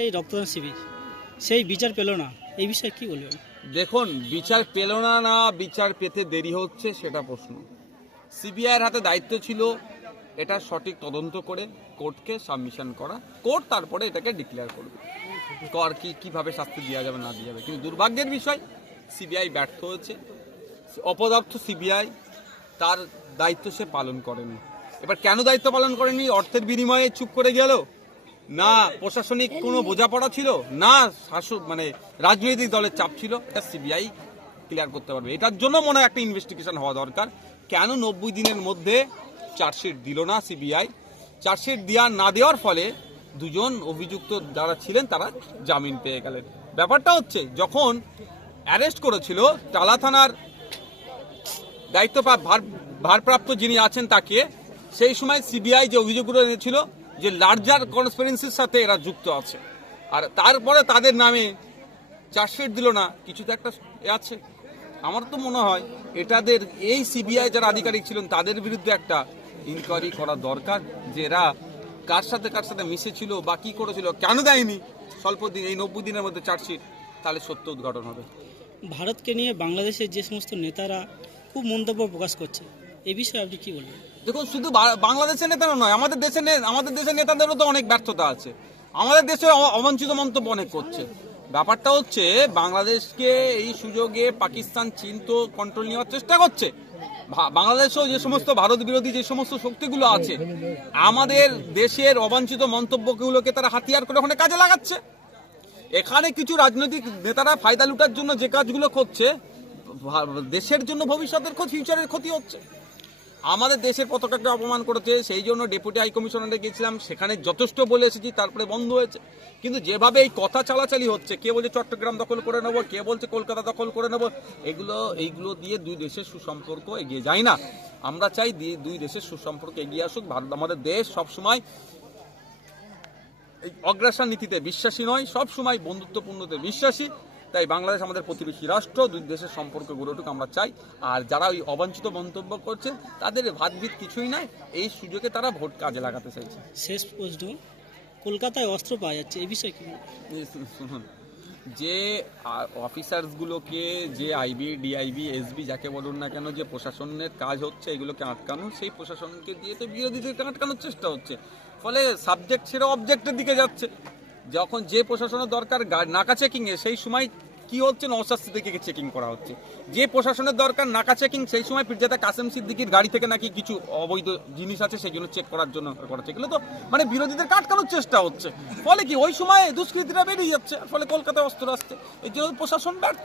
এই রক্তদান শিবির সেই বিচার পেল না, এই বিষয়ে কি বলবেন? দেখুন, বিচার পেল না না বিচার পেতে দেরি হচ্ছে সেটা প্রশ্ন। সিবিআইয়ের হাতে দায়িত্ব ছিল এটা সঠিক তদন্ত করে কোর্টকে সাবমিশন করা, কোর্ট তারপরে এটাকে ডিক্লেয়ার করবে কিভাবে শাস্তি দেওয়া যাবে না দেওয়া যাবে। কিন্তু দুর্ভাগ্যের বিষয় সিবিআই ব্যর্থ হয়েছে, অপদার্থ সিবিআই তার দায়িত্ব সে পালন করেনি। এবার কেন দায়িত্ব পালন করেনি? অর্থের বিনিময়ে চুপ করে গেল, না প্রশাসনিক কোনো বোঝাপড়া ছিল, না শাসক রাজনৈতিক দলের চাপ ছিল, এটা সিবিআই ক্লিয়ার করতে পারবে। এটার জন্য মনে হয় একটা ইনভেস্টিগেশন হওয়া দরকার। কেন 90 দিনের মধ্যে চার্জশিট দিল না সিবিআই? চার্জশিট না দেওয়ার ফলে দুজন অভিযুক্ত যারা ছিলেন তারা জামিন পেয়ে গেলেন। ব্যাপারটা হচ্ছে, যখন অ্যারেস্ট করেছিল টালা থানার দায়িত্ব ভারপ্রাপ্ত যিনি আছেন তাকে, সেই সময় সিবিআই যে অভিযোগগুলো এনেছিল যে লার্জার কনস্পিরেন্সির সাথে এরা যুক্ত আছে, আর তারপরে তাদের নামে চার্জশিট দিল না, কিছু তো একটা আছে। আমার তো মনে হয় এটাদের এই সিবিআই যারা আধিকারিক ছিলেন তাদের বিরুদ্ধে একটা ইনকোয়ারি করা দরকার, যে এরা কার সাথে মিশেছিল বা কি করেছিল, কেন দেয়নি স্বল্প দিন এই 90 দিনের মধ্যে চার্জশিট, তাহলে সত্য উদ্ঘাটন হবে। ভারতকে নিয়ে বাংলাদেশের যে সমস্ত নেতারা খুব মন্তব্য প্রকাশ করছে, এই বিষয়ে আপনি কি বলবেন? দেখুন, শুধু বাংলাদেশের নেতারা নয়, আমাদের দেশের নেতাদেরও তো অনেক ব্যর্থতা আছে। আমাদের দেশে অবাঞ্ছিত মন্তব্য অনেক করছে। ব্যাপারটা হচ্ছে, বাংলাদেশকে এই সুযোগে পাকিস্তান, চীন তো কন্ট্রোল নেওয়ার চেষ্টা করছে। বাংলাদেশেও যে সমস্ত ভারত বিরোধী যে সমস্ত শক্তিগুলো আছে, আমাদের দেশের অবাঞ্ছিত মন্তব্যগুলোকে তারা হাতিয়ার করে ওখানে কাজে লাগাচ্ছে। এখানে কিছু রাজনৈতিক নেতারা ফায়দা লুটার জন্য যে কাজগুলো করছে, দেশের জন্য ভবিষ্যতের ফিউচারের ক্ষতি হচ্ছে। আমাদের দেশের পতাকাকে অপমান করেছে, সেই জন্য ডেপুটি হাই কমিশনারে গেছিলাম, সেখানে যথেষ্ট বলে এসেছি, তারপরে বন্ধ হয়েছে। কিন্তু যেভাবে এই কথা চালাচালি হচ্ছে, কে বলছে চট্টগ্রাম দখল করে নেবো, কে বলছে কলকাতা দখল করে নেবো, এইগুলো দিয়ে দুই দেশের সুসম্পর্ক এগিয়ে যায় না। আমরা চাই দুই দেশের সুসম্পর্ক এগিয়ে আসুক। আমাদের দেশ সবসময় এই অগ্রাসন নীতিতে বিশ্বাসী নয়, সবসময় বন্ধুত্বপূর্ণতে বিশ্বাসী। তাই বাংলাদেশ আমাদের প্রতিবেশী রাষ্ট্র, দুই দেশের সম্পর্ক গড়ে উঠুক আমরা চাই। আর যারা ওই অবাঞ্ছিত মন্তব্য করছে তাদের ভাতভিত কিছুই নাই, এই সুযোগে তারা ভোট কাজে লাগাতে চাইছে। শেষ প্রশ্ন, কলকাতায় অস্ত্র পাওয়া যাচ্ছে, এই বিষয়ে কি? শুনুন, যে অফিসার্সগুলোকে, যে আইবি, ডিআইবি, এসবি যাকে বলুন না কেন, যে প্রশাসনের কাজ হচ্ছে এগুলোকে আটকানো, সেই প্রশাসনকে দিয়ে তো বিরোধীদেরকে আটকানোর চেষ্টা হচ্ছে। ফলে সাবজেক্ট ছেড়ে অবজেক্টের দিকে যাচ্ছে। যখন যে প্রশাসনের দরকার নাকা চেকিংয়ে, সেই সময় কি হচ্ছে, নওশাদ সিদ্দিকীকে চেকিং করা হচ্ছে। যে প্রশাসনের দরকার নাকা চেকিং, সেই সময় পীরজাদা কাসেম সিদ্দিকীর গাড়ি থেকে নাকি কিছু অবৈধ জিনিস আছে, সেই জন্য চেক করার জন্য করা হচ্ছে। এগুলো তো বিরোধীদের আটকানোর চেষ্টা হচ্ছে। ফলে কি ওই সময় দুষ্কৃতীরা বেরিয়ে যাচ্ছে, ফলে কলকাতায় অস্ত্র আসছে, এই জন্য প্রশাসন ব্যর্থ।